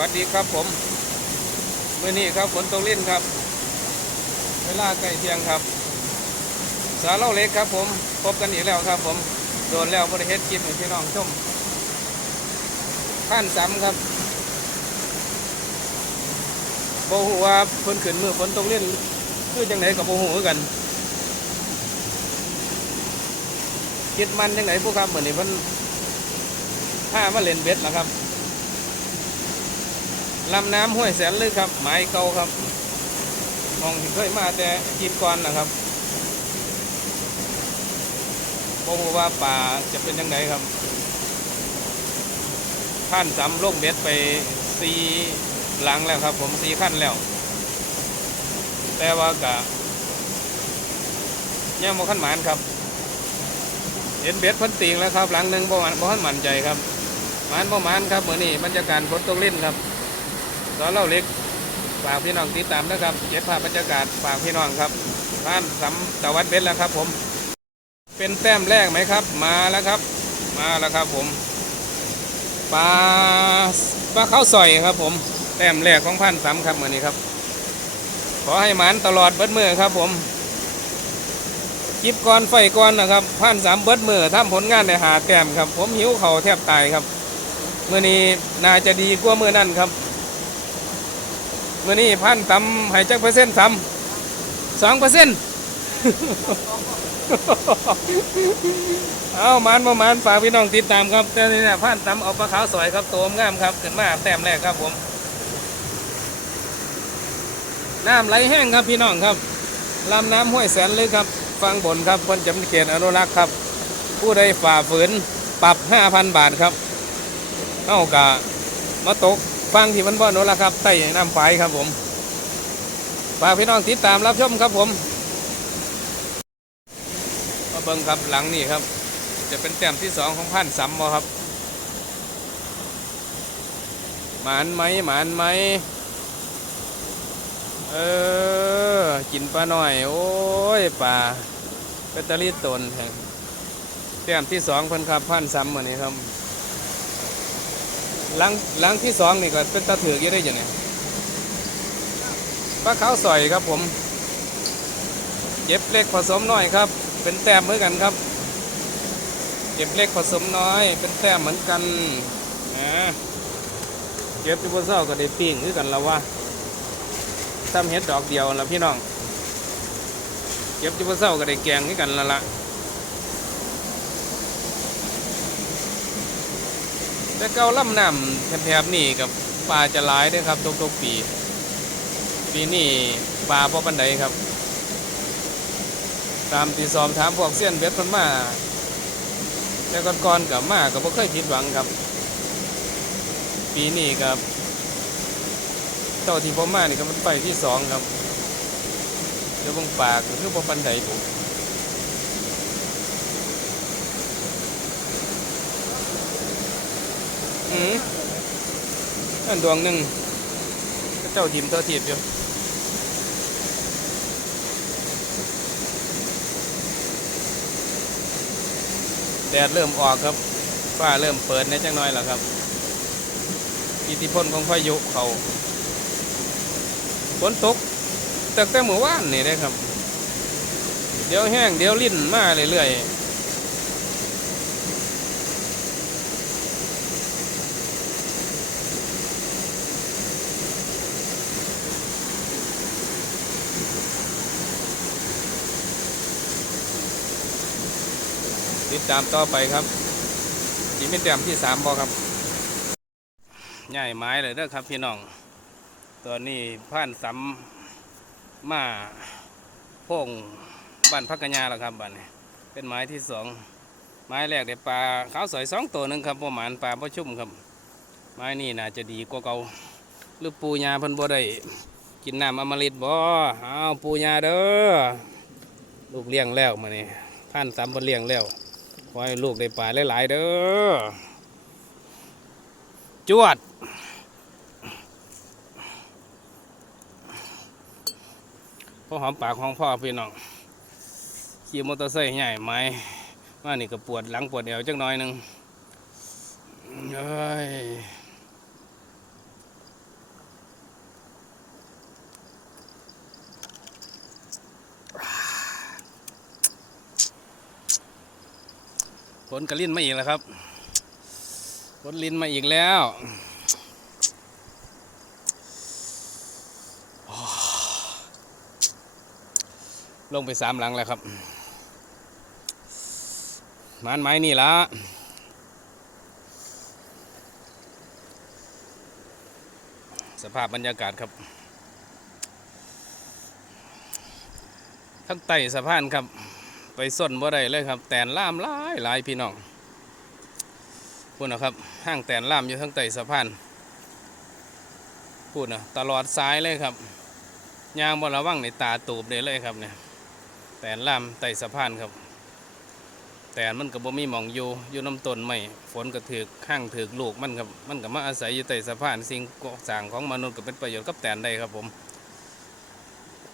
วัสดีครับผมเมื่อนี้ครับฝนตกลิ้นครับ เวลาใกล้เที่ยงครับ สาเล่าเล็กครับผม พบกันอีกแล้วครับ ผมโดนแล้วบริเฮ็ดคลิปพี่น้องชมท่านซ้ำครับโบหูว่าเพิ่นขึ้นมือฝนตกลิ้นคือจังไหนกับโบหูกันคิดมันจังไหนผู้ครับเหมือนนี้เพิ่นผ้ามาเล่นเบ็ดนะครับ ลำน้ำห้วยแสนลึกครับ หมายเก่าครับ มองที่เคยมาแต่จีบก่อนนะครับโอ้ว่าป่าจะเป็นยังไงครับท่านสำลงเบ็ดไปสีหลังแล้วครับ ผมสีขั้นแล้ว แต่ว่ากะยังบ่ขั้นหมานครับ เห็นเบ็ดเพันติงแล้วครับ หลังหนึ่งบ่มันบ่ขั้นหมันใจครับหมานบ่หมานครับเหมือนนี่บรรยากาศฝนตกเล่นครับ สอนเล่าเล็กฝากพี่น้องติดตามนะครับเก็บภาพบรรยากาศฝากพี่น้องครับบ้านสำตะวันเบ็ดแล้วครับผม เป็นแต้มแรกไหมครับ มาแล้วครับ มาแล้วครับผมปลาปลาข้าวซอยครับผม แต้มแรกของพันสำครับเหมือนนี้ครับ ขอให้หมันตลอดเบิดมือครับผมจิบก่อนไฟก่อนนะครับพันสามเบิดมือทำผลงานในหาแต้มครับ ผมหิวเข่าแทบตายครับเมื่อนี้น่าจะดีกว่าเมื่อนั้นครับ มื่อนี้พันตำให้จักเปอร์เซ็นต์ตำสองเปอร์เซ็นต์เอามันประมาณฝากพี่น้องติดตามครับแต่นี่นะพันตำเอาปลาขาวสวยครับโตมงามครับขึ้นมาแต้มแรกครับผมน้ำไหลแห้งครับพี่น้องครับลำน้ำห้วยแสนลึกครับฟังบนครับพิ่นจำเขตอนุรักษ์ครับ ผู้ใดฝ่าฝืนปรับ 5,000 บาทครับเอากะมาตก ฟังที่มันบ่อนนละครับใต้น้ำฝายครับผมฝากพี่น้องติดตามรับชมครับผมมาเบิ่งครับหลังนี่ครับ จะเป็นแต้มที่สองของพันสำบ่ครับหมานไหมหมานไหมเออกินปลาหน่อย โอ้ยปลาแบตเตอรี่ตนแต้มที่สองเพิ่นครับพันสำเหมือนนี้ครับ หลังหลังที่สองนี่ก็เป็นตะถือกยังได้ยังไงปลาขาวสอยครับผม เก็บเล็กผสมน้อยครับ เป็นแต้มเหมือนกันครับ เก็บเล็กผสมน้อย เป็นแต้มเหมือนกันนะเก็บที่บนเสาก็ได้ปิ้งคือกันแล้วว่าทำเห็ดดอกเดียวแล้วพี่น้อง เก็บที่บนเสาก็ได้แกงคือกันแล้วล่ะ แต่เกาล่ำน้ำแถบๆนี่กับปลาจะหลายด้วยครับทุกๆปี ปีนี้ปลาพอปันไดครับ ตามที่สอบถามพวกเสี้ยนเบ็ดคนมาแต่ก่อนๆกับมาก็บ่เคยผิดหวังครับ ปีนี้กับเจ้าที่ผมมานี่ก็มันไปที่สองครับเดี๋ยวบงปลากคือพอปันไดผม อืมอันดวงหนึ่งเจ้าดิมเท่าทีบอยู่แดดเริ่มออกครับฟ้าเริ่มเปิดในจังน้อยแล้วครับ อิทธิพลของพายุเขาฝนตกแต่แต่เมื่อวานนี่ได้ครับ เดี๋ยวแห้งเดี๋ยวลิ่นมาเรื่อยๆ ติดตามต่อไปครับจีไม่เตรียมที่สามบอครับใหญ่ไม้เลยเด้อครับพี่น้อง ตอนนี้ผ่านสำมาโพ่งบ้านพักกัญญาแล้วครับบ้านนี้เป็นไม้ที่สองไม้แรกได้ปลาขาวสอยสองตัวหนึ่งครับประมาณปลาพ่อชุ่มครับ ไม้นี่น่าจะดีกว่าเก่าหรือปูยาพิ่นบ่ได้กินน้ำอมฤตบ่อ้าวปูยาเด้อลูกเลี้ยงแล้วมานี่ผ่านสำเพิ่นเลี้ยงแล้ว ขอให้ลูกได้ปลาหลายๆเด้อ จวด พ่อหอมปากของพ่อพี่น้อง ขี่มอเตอร์ไซค์ใหญ่ไหมว่านี่ก็ปวดหลังปวดเอวจักหน่อยหนึ่งเอ้ย ฝนกระลิ่นมาอีกแล้วครับฝนลินมาอีกแล้วลงไปสามหลังแล้วครับมานไม้นี่ละสภาพบรรยากาศครับทั้งไต่สะพานครับ ไปส้นบ่ได้เลยครับ แตนล่ามหลายหลายพี่น้องพูดนะครับห้างแตนล่ามอยู่ทั้งไต่สะพานพูดนะตลอดซ้ายเลยครับยางบนระวังในตาตูบเลยเลยครับเนี่ยแตนล่ามไต่สะพานครับ แตนมันก็บ่มีหมองอยู่อยู่น้ำต้นไม่ฝนก็ถือกข้างถือกลูกมันครับมันก็มาอาศัยอยู่ไต่สะพานสิ่งก่อสร้างของมนุษย์ก็เป็นประโยชน์กับแตนได้ครับผม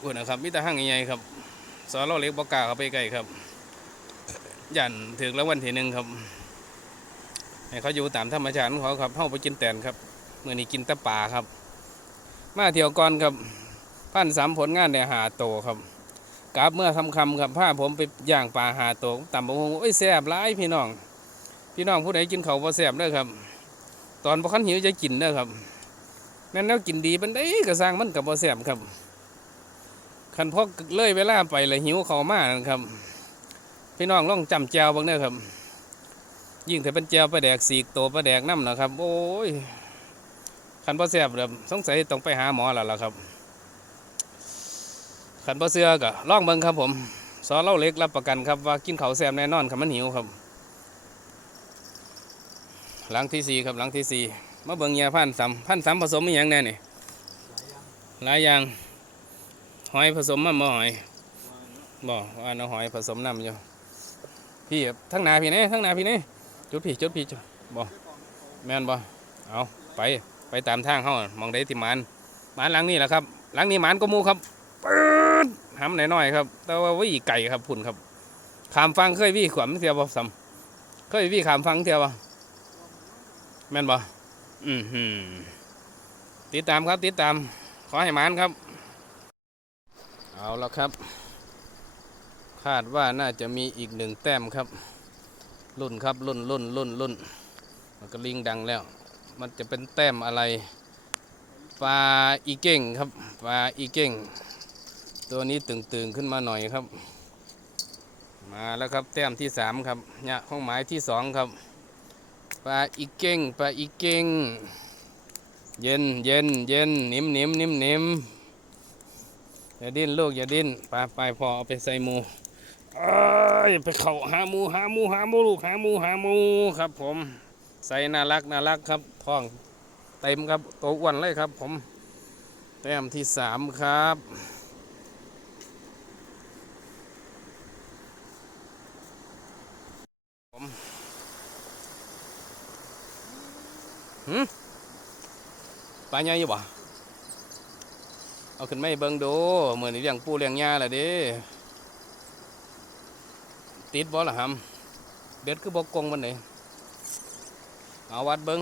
พูดนะครับมีแต่ห้างใหญ่ๆครับ สอเราเล็กบอกกาเขาไปใกล้ครับยันถึงแล้ววันที่หนึ่งครับให้เขาอยู่ตามธรรมชาติของเขาครับเข้าไปกินแตนครับเมื่อนี้กินตะป่าครับ มาเที่ยวก่อนครับพันสามผลงานเนี่ยหาโตครับกราบเมื่อคำคำครับพาผมไปย่างปลาหาโตต่ำบะฮงโอ้ยแซ่บหลายพี่น้อง พี่น้องผู้ใดกินเขาวบ่แซ่บเด้อครับ ตอนบ่คันหิวจะกินเด้อครับแม่นแล้วกินดีบันได้ก็สร้างมันกับบ่แซ่บครับ คันพอเลยเวลาไปเลยหิวเขามากนะครับ พี่น้องลองจำแจวบ้างเด้อครับ ยิ่งถ้าเป็นแจวปลาแดกสีกโตปลาแดกน้ำนะครับ โอ้ยคันพอเสียบแบบสงสัยต้องไปหาหมอแล้วล่ะครับคันพอเสือก็ลองเบิ่งครับ ผมสอเล่าเล็กรับประกันครับว่ากินเขาแซ่บแน่นอนครับมันหิวครับ หลังที่สี่ครับหลังที่สี่มาเบิ่งยาพันสามพันสามผสมมีอย่างแน่นี่หลายอย่าง หอยผสมมันบ่หอยบ่ว่าน้หอยผสมน้ำอยู่พี่ทั้งนาพี่นี่ทั้งนาพี่นี่จุดพี่จุดพี่จุดบ่แม่นบ่เอาไปไปตามทางเขามองได้ที่มันมันหลังนี้แหละครับหลังนี้มันก็มูครับปืดหำหน่อยๆครับ แต่ว่าวิ่งไก่ครับพุ่นครับขามฟังเคยวิ่งขวมเทียวบ่ซ้ำเคยวิ่งขามฟังเทียวบ่แม่นบ่อือหือติดตามครับติดตามขอให้มันครับ เอาแล้วครับ คาดว่าน่าจะมีอีกหนึ่งแต้มครับรุ่นครับรุ่นรุ่นรุ่นรุ่นมันก็ลิงดังแล้ว มันจะเป็นแต้มอะไรปลาอีเก่งครับปลาอีเก่งตัวนี้ตึงๆขึ้นมาหน่อยครับ มาแล้วครับแต้มที่สามครับเนี่ยข้องหมายที่สองครับปลาอีเก่งปลาอีเก่งเย็นเย็นเย็นนิ่มนิ่มนิ่มนิ่ม อย่าดิ้นลูกอย่าดิ้นไปไปพอเอาไปใส่หมูไปเข่าหาหมูหาหมูหาหมูลูกหาหมูหาหมูครับ ผมใส่น่ารักน่ารักครับท้องเต็มครับตัวอ้วนเลยครับ ผมแต้มที่สามครับผมหืมปลาใหญ่อยู่บ่ เอาขึ้นไม่เบิ่งดูเหมือนเลี้ยงปูเลี้ยงยาแหละเดิติดบ่ล่ะฮัมเบ็ดคือบกกงมันไหนเอาวัดเบิ่ง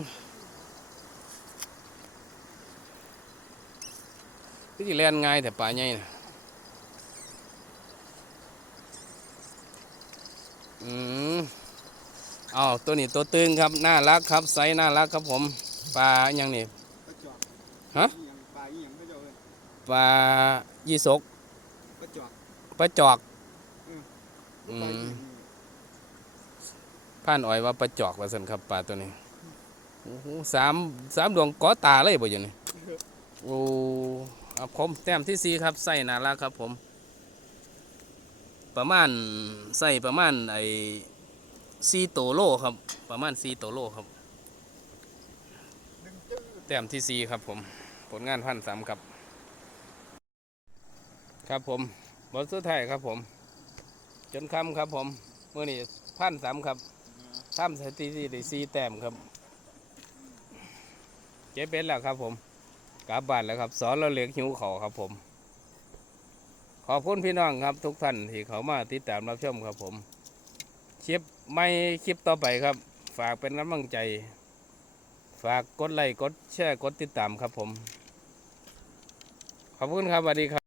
คือสิแล่นง่ายแต่ปลาใหญ่นะอืมเอาตัวนี้ตัวตึงครับ น่ารักครับไซส์น่ารักครับผมปลาอหยังนี่ปลาจอกฮะ ปลายี่สกปลาจอกปลาจอก อืมอืปลาอีมหยังนี่ผ่านอ้อยว่าปลาจอกว่าสันครับปลาตัวนี้โอ้โหสามสามดวงก้อตาเลยบ่อยู่นี่โอ้เอาผมแต้มที่สี่ครับใส่น่ารักครับ ผม ประมาณใส่ประมาณไอ้ซีโตโลครับ ประมาณซีโตโลครับดึงจื้อแต้มที่สี่ครับผม ผลงานพันสามครับ ครับผมบอลสุดท้ายครับผม จนคำครับผมเมื่อนี้พันสามครับทำสถิติได้สี่แต้มครับ เจ๊เป็นแล้วครับผมกลับบ้านแล้วครับ สอนเราเล็กหิวเขาครับผม ขอบคุณพี่น้องครับ ทุกท่านที่เขามาติดตามรับชมครับผมคลิปไม่คลิปต่อไปครับ ฝากเป็นกำลังใจ ฝากกดไลค์กดแชร์กดติดตามครับผม ขอบคุณครับสวัสดีครับ